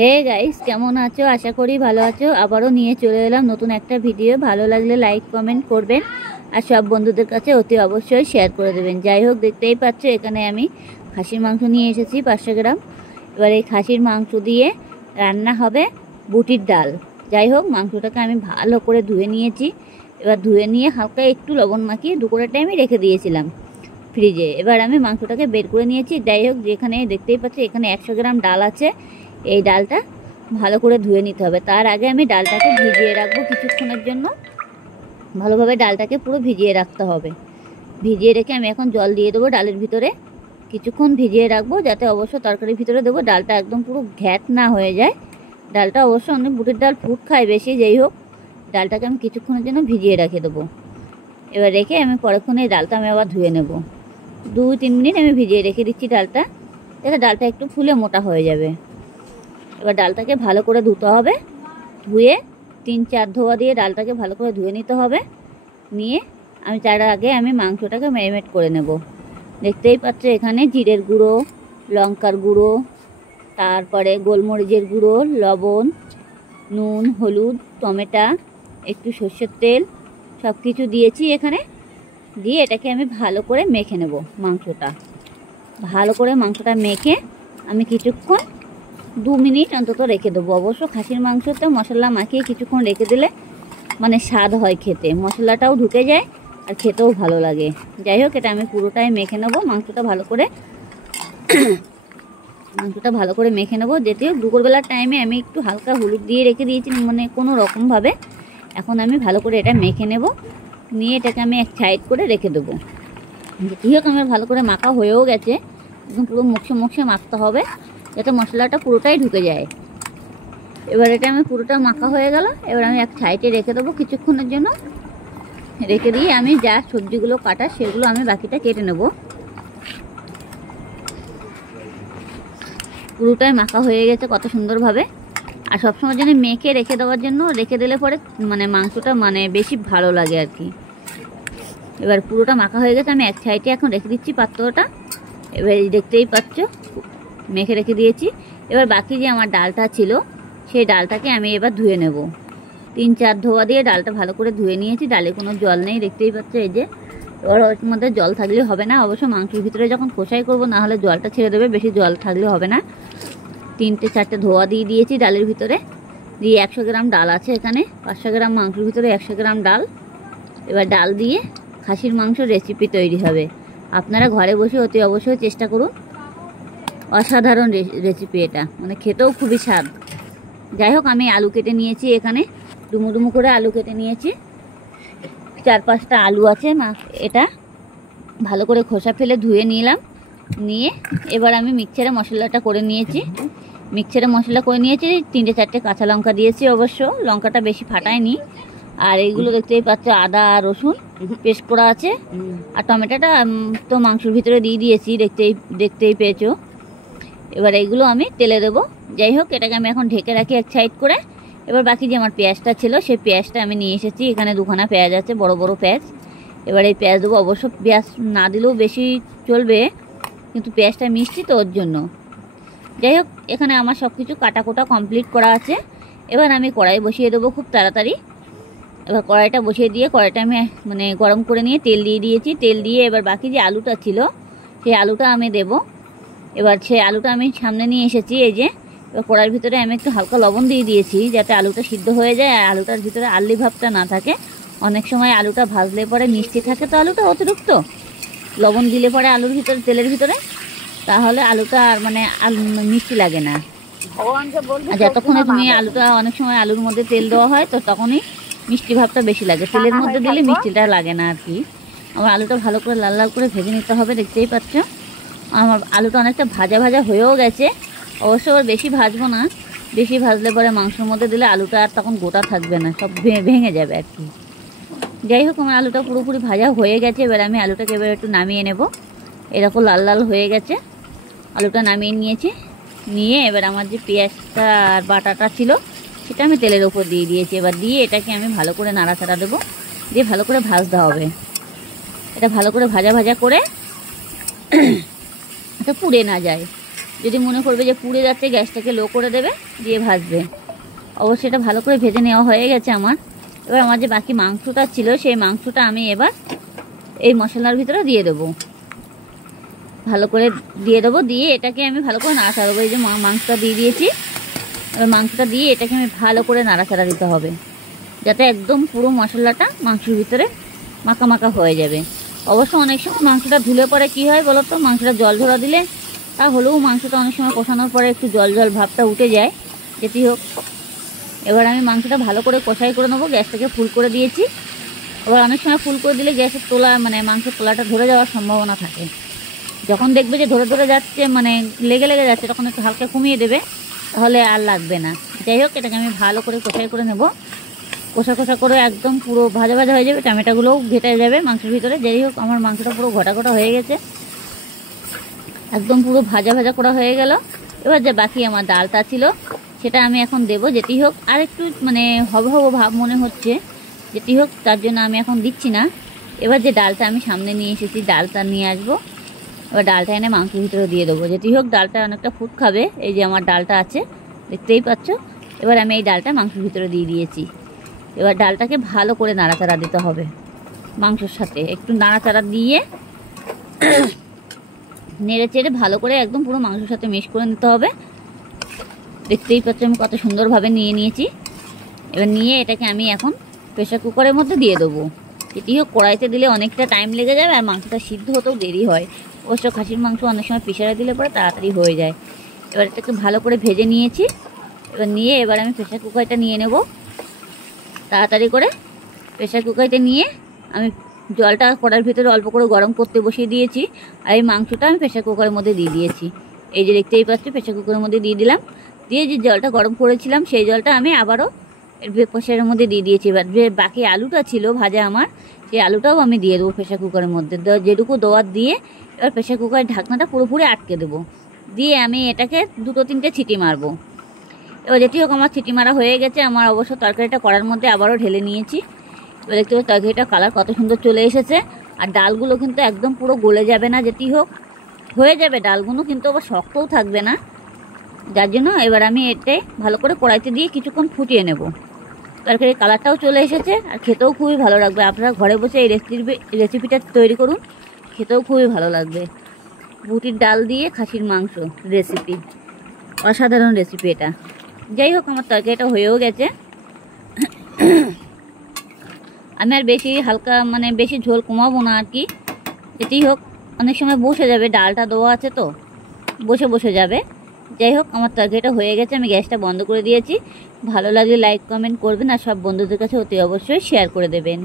Hey guys, কেমন আছো? আশা করি ভালো আছো। আবারও নিয়ে চলে এলাম নতুন একটা ভিডিও। ভালো লাগলে লাইক কমেন্ট করবেন আর সব বন্ধুদের কাছে অতি অবশ্যই শেয়ার করে দেবেন। যাই হোক, দেখতেই পাচ্ছ এখানে আমি খাসির মাংস নিয়ে এসেছি 500 গ্রাম। এবার এই খাসির মাংস দিয়ে রান্না হবে বুটির ডাল। যাই হোক, মাংসটাকে আমি ভালো করে ধুয়ে নিয়েছি। এবার ধুয়ে নিয়ে হালকা একটু লবণ মাখিয়ে দুপুরের টাইমে রেখে দিয়েছিলাম ফ্রিজে। এবার আমি মাংসটাকে বের করে নিয়েছি। যাই হোক, যেখানে দেখতেই পাচ্ছি এখানে 100 গ্রাম ডাল আছে। এই ডালটা ভালো করে ধুয়ে নিতে হবে। তার আগে আমি ডালটাকে ভিজিয়ে রাখবো কিছুক্ষণের জন্য। ভালোভাবে ডালটাকে পুরো ভিজিয়ে রাখতে হবে। ভিজিয়ে রেখে আমি এখন জল দিয়ে দেবো ডালের ভিতরে। কিছুক্ষণ ভিজিয়ে রাখবো, যাতে অবশ্য তরকারির ভিতরে দেবো ডালটা একদম পুরো ঘ্যাট না হয়ে যায়। ডালটা অবশ্য অনেক বুটের ডাল ফুট খায় বেশি। যাই হোক, ডালটাকে আমি কিছুক্ষণের জন্য ভিজিয়ে রেখে দেবো। এবার রেখে আমি পরেক্ষণে এই ডালটা আমি আবার ধুয়ে নেব। 2-3 মিনিট আমি ভিজিয়ে রেখে দিচ্ছি ডালটা, যাতে ডালটা একটু ফুলে মোটা হয়ে যাবে। এবার ডালটাকে ভালো করে ধুতে হবে। ধুয়ে 3-4 ধোয়া দিয়ে ডালটাকে ভালো করে ধুয়ে নিতে হবে। নিয়ে তার আগে আমি মাংসটাকে ম্যারিনেট করে নেব। দেখতেই পাচ্ছ এখানে জিরের গুঁড়ো, লঙ্কার গুঁড়ো, তারপরে গোলমরিচের গুঁড়ো, লবণ, নুন, হলুদ, টমেটো, একটু সর্ষের তেল সব কিছু দিয়েছি এখানে। দিয়ে এটাকে আমি ভালো করে মেখে নেব। মাংসটা ভালো করে মেখে আমি কিছুক্ষণ 2 মিনিট অন্তত রেখে দেবো। অবশ্য খাসির মাংসতে মশলা মাখিয়ে কিছুক্ষণ রেখে দিলে মানে স্বাদ হয় খেতে, মশলাটাও ঢুকে যায় আর খেতেও ভালো লাগে। যাই হোক, এটা আমি পুরোটাই মেখে নেবো। মাংসটা ভালো করে মেখে নেবো। যেতেও দুপুরবেলার টাইমে আমি একটু হালকা হলুদ দিয়ে রেখে দিয়েছি, মানে কোনো রকমভাবে। এখন আমি ভালো করে এটা মেখে নেব। নিয়ে এটাকে আমি এক সাইড করে রেখে দেবো। যাই হোক, আমার ভালো করে মাখা হয়েও গেছে। একদম পুরো মুখে মাখতে হবে, যাতে মশলাটা পুরোটাই ঢুকে যায়। এবার এটা আমি পুরোটা মাখা হয়ে গেল। এবার আমি এক সাইডে রেখে দেবো কিছুক্ষণের জন্য। রেখে দিয়ে আমি যা সবজিগুলো কাটা সেগুলো আমি বাকিটা কেটে নেব। পুরোটাই মাখা হয়ে গেছে কত সুন্দরভাবে। আর সবসময় জন্য মেখে রেখে দেওয়ার জন্য, রেখে দিলে পরে মানে মাংসটা মানে বেশি ভালো লাগে আর কি। এবার পুরোটা মাখা হয়ে গেছে, আমি এক সাইডে এখন রেখে দিচ্ছি পাত্রটা। এবার দেখতেই পাচ্ছ মেখে রেখে দিয়েছি। এবার বাকি যে আমার ডালটা ছিল সেই ডালটাকে আমি এবার ধুয়ে নেব। 3-4 ধোয়া দিয়ে ডালটা ভালো করে ধুয়ে নিয়েছি। ডালে কোনো জল নেই, দেখতেই পাচ্ছ এই যে। এবার ওর মধ্যে জল থাকলে হবে না, অবশ্য মাংসের ভিতরে যখন কষাই করবো না হলে জলটা ছেড়ে দেবে, বেশি জল থাকলে হবে না। 3-4টে ধোয়া দিয়ে দিয়েছি ডালের ভিতরে। দিয়ে 100 গ্রাম ডাল আছে এখানে। 500 গ্রাম মাংসের ভিতরে 100 গ্রাম ডাল। এবার ডাল দিয়ে খাসির মাংস রেসিপি তৈরি হবে। আপনারা ঘরে বসে অতি অবশ্যই চেষ্টা করুন। অসাধারণ রেসিপি এটা, মানে খেতেও খুবই স্বাদ। যাই হোক, আমি আলু কেটে নিয়েছি এখানে, ডুমো ডুমো করে আলু কেটে নিয়েছি। 4-5টা আলু আছে না, এটা ভালো করে খোসা ফেলে ধুয়ে নিলাম। নিয়ে এবার আমি মিক্সচারে মশলাটা করে নিয়েছি। 3-4টে কাঁচা লঙ্কা দিয়েছি, অবশ্য লঙ্কাটা বেশি ফাটায়নি। আর এইগুলো দেখতেই পাচ্ছ আদা আর রসুন পেস্ট করা আছে। আর টমেটোটা তো মাংসের ভিতরে দিয়ে দিয়েছি, দেখতেই পেয়েছো। এবার এইগুলো আমি তেলে দেবো। যাই হোক, এটাকে আমি এখন ঢেকে রাখি এক সাইড করে। এবার বাকি যে আমার পেঁয়াজটা ছিল সেই পেঁয়াজটা আমি নিয়ে এসেছি। এখানে 2খানা পেঁয়াজ আছে, বড় বড় পেঁয়াজ। এবার এই পেঁয়াজ দেবো। অবশ্য পেঁয়াজ না দিলেও বেশি চলবে, কিন্তু পেঁয়াজটা মিষ্টি তো ওর জন্য। যাই হোক, এখানে আমার সব কিছু কাটাকোটা কমপ্লিট করা আছে। এবার আমি কড়াই বসিয়ে দেবো খুব তাড়াতাড়ি। এবার কড়াইটা বসিয়ে দিয়ে কড়াইটা আমি মানে গরম করে নিয়ে তেল দিয়ে দিয়েছি। তেল দিয়ে এবার বাকি যে আলুটা ছিল সেই আলুটা আমি দেবো। এবার সেই আলুটা আমি সামনে নিয়ে এসেছি এই যে। এবার কড়াইয়ের ভিতরে আমি একটু হালকা লবণ দিয়ে দিয়েছি, যাতে আলুটা সিদ্ধ হয়ে যায় আর আলুটার ভিতরে আর্লি ভাবটা না থাকে। অনেক সময় আলুটা ভাজলে পরে মিষ্টি থাকে তো আলুটা অতিরিক্ত, লবণ দিলে পরে আলুর ভিতরে তেলের ভিতরে, তাহলে আলুটা আর মানে মিষ্টি লাগে না। আর যতক্ষণে তুমি আলুটা, অনেক সময় আলুর মধ্যে তেল দেওয়া হয় তো তখনই মিষ্টি ভাবটা বেশি লাগে, তেলের মধ্যে দিলে মিষ্টিটা লাগে না আর কি। আমার আলুটা ভালো করে লাল লাল করে ভেজে নিতে হবে। দেখতেই পাচ্ছ আমার আলুটা অনেকটা ভাজা ভাজা হয়েও গেছে। অবশ্য বেশি ভাজবো না, বেশি ভাজলে পরে মাংসের মধ্যে দিলে আলুটা আর তখন গোটা থাকবে না, সব ভেঙে যাবে আর কি। যাই হোক, আমার আলুটা পুরোপুরি ভাজা হয়ে গেছে। এবার আমি আলুটাকে এবার একটু নামিয়ে নেব। এরকম লাল লাল হয়ে গেছে, আলুটা নামিয়ে নিয়েছি। নিয়ে এবার আমার যে পেঁয়াজটা আর বাটাটা ছিল সেটা আমি তেলের ওপর দিয়ে দিয়েছি। এবার দিয়ে এটাকে আমি ভালো করে নাড়াচাড়া দেবো, দিয়ে ভালো করে ভাজতে হবে। এটা ভালো করে ভাজা ভাজা করে এটা পুড়ে না যায়। যদি মনে করবে যে পুড়ে যাচ্ছে, গ্যাসটাকে লো করে দেবে, দিয়ে ভাজবে। অবশ্যই এটা ভালো করে ভেজে নেওয়া হয়ে গেছে আমার। এবার আমার যে বাকি মাংসটা ছিল, সেই মাংসটা আমি এবার এই মশলার ভিতরে দিয়ে দেবো, ভালো করে দিয়ে দেবো। দিয়ে এটাকে আমি ভালো করে নাড়াচাড়া দেবো। এই যে মাংসটা দিয়ে দিয়েছি, এবার মাংসটা দিয়ে এটাকে আমি ভালো করে নাড়াচাড়া দিতে হবে, যাতে একদম পুরো মশলাটা মাংসের ভিতরে মাখা মাখা হয়ে যাবে। অবশ্য অনেক সময় মাংসটা ধুলে পরে কি হয় বলো তো, মাংসটা জল ঝরা দিলে তা হলেও মাংসটা অনেক সময় কষানোর পরে একটু জল জল ভাবটা উঠে যায়। যেটি হোক, এবার আমি মাংসটা ভালো করে কষাই করে নেবো। গ্যাসটাকে ফুল করে দিয়েছি। এবার অনেক সময় ফুল করে দিলে গ্যাসের তোলা মানে মাংসের তোলাটা ধরে যাওয়ার সম্ভাবনা থাকে। যখন দেখবে যে ধরে ধরে যাচ্ছে, মানে লেগে লেগে যাচ্ছে, তখন একটু হালকা কমিয়ে দেবে, তাহলে আর লাগবে না। যাই হোক, এটাকে আমি ভালো করে কষাই করে নেব। কষা কষা করে একদম পুরো ভাজা ভাজা হয়ে যাবে, টমেটোগুলোও ঘেটে যাবে মাংসের ভিতরে। যাই হোক, আমার মাংসটা পুরো ঘটা ঘটা হয়ে গেছে, একদম পুরো ভাজা ভাজা করা হয়ে গেল। এবার যে বাকি আমার ডালটা ছিল, সেটা আমি এখন দেবো। যেটি হোক, আর একটু মানে হব হব ভাব মনে হচ্ছে, যেটি হোক তার জন্য আমি এখন দিচ্ছি না। এবার যে ডালটা আমি সামনে নিয়ে এসেছি, ডালটা নিয়ে আসবো। এবার ডালটা এনে মাংসের ভিতরে দিয়ে দেবো। যেটি হোক, ডালটা অনেকটা ফুট খাবে। এই যে আমার ডালটা আছে, দেখতেই পাচ্ছ। এবার আমি এই ডালটা মাংসের ভিতরে দিয়ে দিয়েছি। এবার ডালটাকে ভালো করে নাড়াচাড়া দিতে হবে মাংসের সাথে, একটু নাড়াচাড়া দিয়ে নেড়ে চেড়ে ভালো করে একদম পুরো মাংসের সাথে মিক্স করে নিতে হবে। দেখতেই পাচ্ছ আমি কত সুন্দরভাবে নিয়ে নিয়েছি। এবার নিয়ে এটাকে আমি এখন প্রেসার কুকারের মধ্যে দিয়ে দেবো। যেটি হোক, কড়াইতে দিলে অনেকটা টাইম লেগে যাবে, আর মাংসটা সিদ্ধ হতেও দেরি হয়। অবশ্য খাসির মাংস অনেক সময় প্রেসারে দিলে পরে তাড়াতাড়ি হয়ে যায়। এবার এটাকে ভালো করে ভেজে নিয়েছি। এবার নিয়ে এবার আমি প্রেসার কুকারটা নিয়ে নেব। তাড়াতাড়ি করে প্রেসার কুকারটা নিয়ে আমি জলটা কড়ার ভিতরে অল্প করে গরম করতে বসিয়ে দিয়েছি, আর এই মাংসটা আমি প্রেসার কুকারের মধ্যে দিয়ে দিয়েছি। এই যে দেখতেই পাচ্ছি, প্রেসার কুকারের মধ্যে দিয়ে দিলাম। দিয়ে যে জলটা গরম করেছিলাম, সেই জলটা আমি আবারও প্রেসারের মধ্যে দিয়ে দিয়েছি। এবার যে বাকি আলুটা ছিল ভাজা আমার, সেই আলুটাও আমি দিয়ে দেবো প্রেসার কুকারের মধ্যে। যেটুকু দেওয়ার দিয়ে এবার প্রেসার কুকারের ঢাকনাটা পুরোপুরি আটকে দেবো। দিয়ে আমি এটাকে 2-3টে সিটি মারবো। এবার যেটি হোক, আমার সিটি মারা হয়ে গেছে। আমার অবশ্য তরকারিটা কড়ার মধ্যে আবারও ঢেলে নিয়েছি। এবার দেখতে পাচ্ছি তরকারিটা কালার কত সুন্দর চলে এসেছে। আর ডালগুলো কিন্তু একদম পুরো গলে যাবে না, যেটি হোক হয়ে যাবে ডালগুলো, কিন্তু আবার শক্তও থাকবে না। যার জন্য এবার আমি এটাই ভালো করে কড়াইতে দিয়ে কিছুক্ষণ ফুটিয়ে নেব। তরকারির কালারটাও চলে এসেছে, আর খেতেও খুবই ভালো লাগবে। আপনারা ঘরে বসে এই রেসিপিটা তৈরি করুন, খেতেও খুবই ভালো লাগবে। বুটির ডাল দিয়ে খাসির মাংস রেসিপি, অসাধারণ রেসিপি এটা। যাই হোক, আমার তরকারিটা হয়েও গেছে। আমি আর বেশি হালকা মানে বেশি ঝোল কমাবো না আর কি। যেটি হোক, অনেক সময় বসে যাবে, ডালটা দেওয়া আছে তো বসে বসে যাবে। যাই হোক, আমার তরকারিটা হয়ে গেছে, আমি গ্যাসটা বন্ধ করে দিয়েছি। ভালো লাগলে লাইক কমেন্ট করবেন, আর সব বন্ধুদের কাছে অতি অবশ্যই শেয়ার করে দেবেন।